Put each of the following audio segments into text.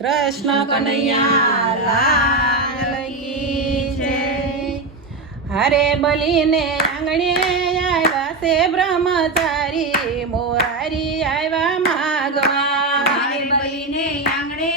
કૃષ્ણ કનૈયા લાલ કી જય। હરે બલીને આંગણે આવ્યા છે બ્રહ્મચારી, મોરારી આવ્યા માગવા। હરે બલીને આંગણે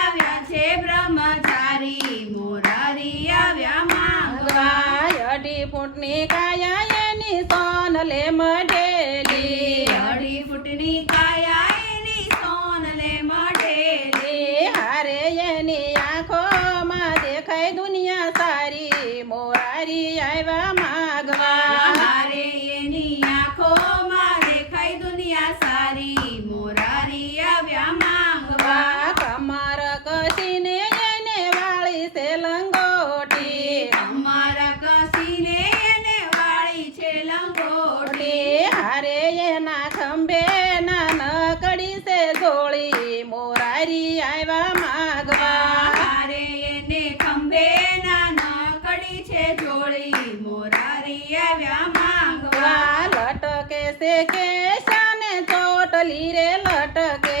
આવ્યા છે બ્રહ્મચારી, મોરારી આવ્યા માંગવા। 2 ફૂટની કાયા એની સોનલે મઢેલી, 2 ફૂટની કાયા એની સોનલે મઢેલી। હારે એની આંખોમાં દેખાય દુનિયા સારી, મોરારી આવ્યા માગવા। હારે એની આંખોમાં દેખાય દુનિયા સારી, મોરારી આવ્યા માંગવા। કમર કસીને એને વાળી છે લંગોટી, અમારા કસીને એને વાળી છે લંગોટી। હારે એના ખંભે ના નકડી છે જોળી, મોરારી આવ્યા માગવા। હારે એને ખંભે ના નકડી છે જોડી, મોરારી આવ્યા માંગવા। લટકે છે કેશાને ચોટલી રે લટકે,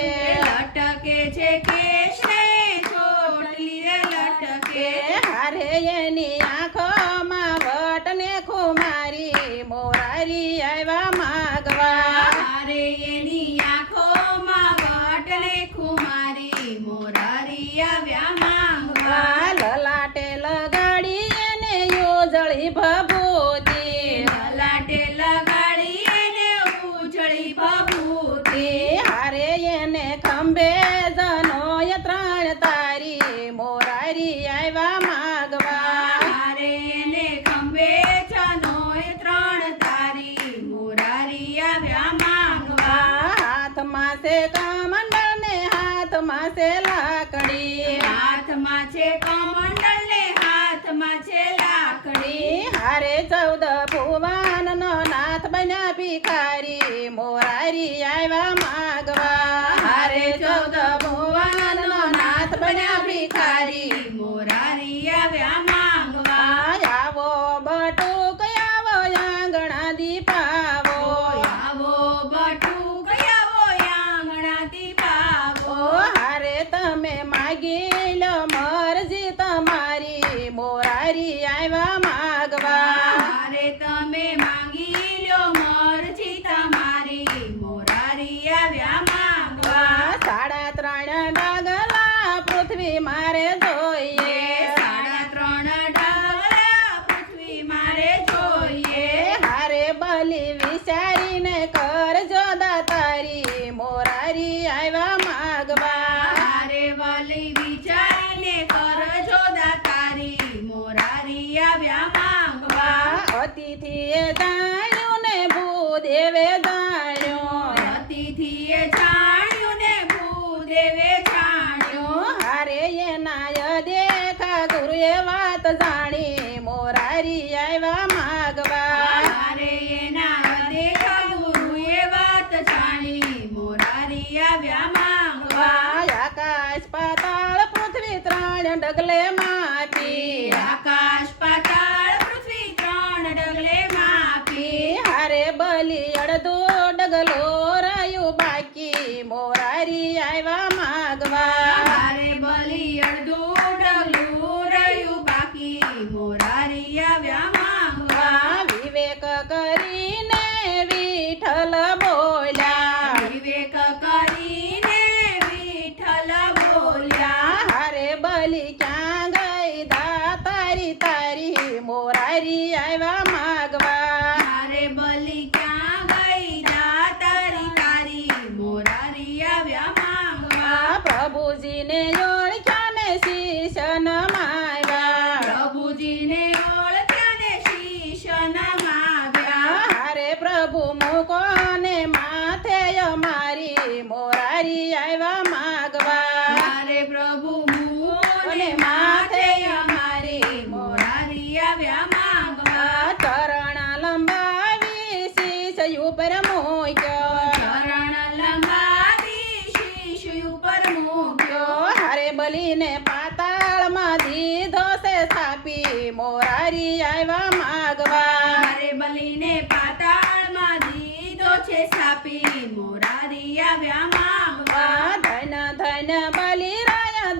લટકે છે કેશને ચોટલી રે લટકે। હારે એની આંખોમાં વટને ખુમારી, મોરારી આવ્યા માગવા। હારે એની આંખોમાં વટને ખુમારી, મોરારી આવ્યા માંગવા। લલાટે લગાડી એને યોજળી ભભૂતિ, લલાટે લગાડી એને ઉજળી ભભૂતિ। હારે એને ખંભે જનોય 3 તારી, મોરારી આવ્યા માગવા। હારે એને ખંભે જનોય 3 તારી, મોરારી આવ્યા માંગવા। હાથમાં છે કમંડળ ને હાથમાં છે લાકડી, હાથમાં છે કમંડળ ને હાથમાં છે લાકડી। હારે 14 ભુવનનો નાથ બન્યા ભિખારી, મોરારી આવ્યા માગવા। હારે 14 ભુવનનો નાથ બન્યા ભિખારી, મોરારી આવ્યા માંગવા। આવો બટુક આવો આંગણા દીપાવો, આવો બટુક આવો આંગણા દીપાવો। હારે તમે માગી લો મરજી તમારી, મોરારી આવ્યા માગવા। હારે તમે માંગી લ્યો મરજી તમારી, મોરારી આવ્યા માંગવા। 3.5 ડગલા પૃથ્વી મારે જોઈએ, 3.5 ડગલા પૃથ્વી મારે જોઈએ। હારે બલી વિચારીને કરજો દાતારી, મોરારી આવ્યા માગવા। હારે બલી વિચારીને કરજો દાતારી, મોરારી આવ્યા માંગવા। અતિથિએ જાણ્યું ને ભૂદેવે જાણ્યું, અતિથિએ જાણ્યું ને ભૂદેવે જાણ્યું। હારે એના દેખા ગુરુએ વાત જાણી, મોરારી આવ્યા માગવા। હારે એના દેખા ગુરુએ વાત જાણી, મોરારી આવ્યા માંગવા। આકાશ પાતાળ પૃથ્વી 3 ડગલે માપી, આકાશ પાતાળ પૃથ્વી 3 ડગલે માપી। હારે બલી અડધો ડગલો રહ્યું બાકી, મોરારી આવ્યા માગવા। હારે બલી અડધું ડગલું રહ્યું બાકી, મોરારી આવ્યા માંગવા। વિવેક કરીને વિઠ્ઠલ બોલ્યા, વિવેક કરીને વિઠ્ઠલ બોલ્યા। હારે બલી ક્યાં ગઈ દાતારી તારી, મોરારી આવ્યા માગવા। હારે બલી ક્યાં ગઈ દાતારી તારી, મોરારી આવ્યા માંગવા। પ્રભુજીને ઓળખ્યા ને શીશ નમાવ્યા, પ્રભુજીને ઓળખ્યા ને શીશ નમાવ્યા। હારે પ્રભુ મૂકો ને માથે અમારી, મોરારી આવ્યા માગવા। હારે પ્રભુ મુને માથે અમારી, મોરારી આવ્યા માંગવા। ચરણ લંબાવી શીશ ઉપર મૂક્યો, ચરણ લંબાવી શીશ ઉપર મૂક્યો। હારે બલીને પાતાળમાં દીધો છે સ્થાપી, મોરારી આવ્યા માગવા। હારે બલીને પાતાળમાં દીધો છે સ્થાપી, મોરારી આવ્યા માંગવા। ધન ધન બલિરાય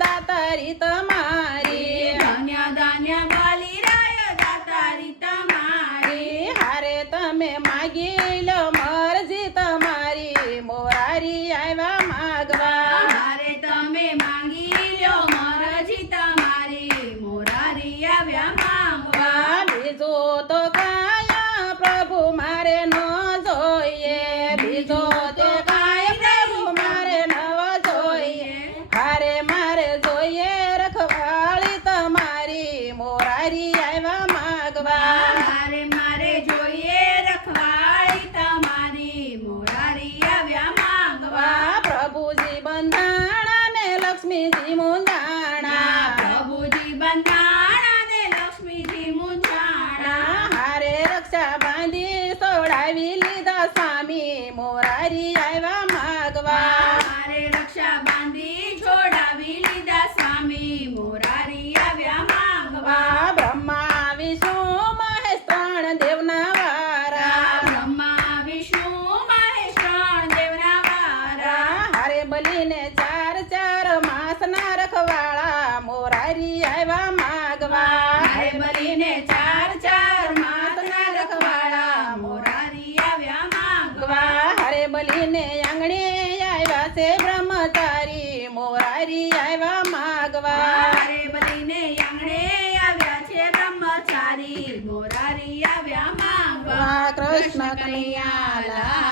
મારે જોઈએ રખવાળી તમારી મોરારી આવ્યા માગવા મારે મારે જોઈએ રખવાળી તમારી મોરારી આવ્યા માંગવા વા પ્રભુજી બંધાણા ને લક્ષ્મીજી મુંજાણા પ્રભુજી બંધાણા ને લક્ષ્મીજી મુંજાણા હારે રક્ષા બાંધી સોડાવી લીધા સ્વામી મોરારી આવ્યા માગવા મારે રક્ષા બાંધી છોડાવી લીધા સ્વામી મોરારી આવ્યા માંગવા વા બ્રહ્મા વિષ્ણુ મહેશ ત્રણ દેવના વારા બ્રહ્મા વિષ્ણુ મહેશ ત્રણ દેવના વારા હારે બલીને ચાર ચાર માસના રખવાળા મોરારી આવ્યા માગવા હારે બલીને ચાર ચાર માસના રખવાળા મોરારી આવ્યા માંગવા હરે બલીને આંગણે આવ્યા છે બ્રહ્મચારી મોરારી આવ્યા માગવા હારે બલીને આંગણે આવ્યા છે બ્રહ્મચારી મોરારી આવ્યા માંગવા કૃષ્ણ કનૈયા લાલ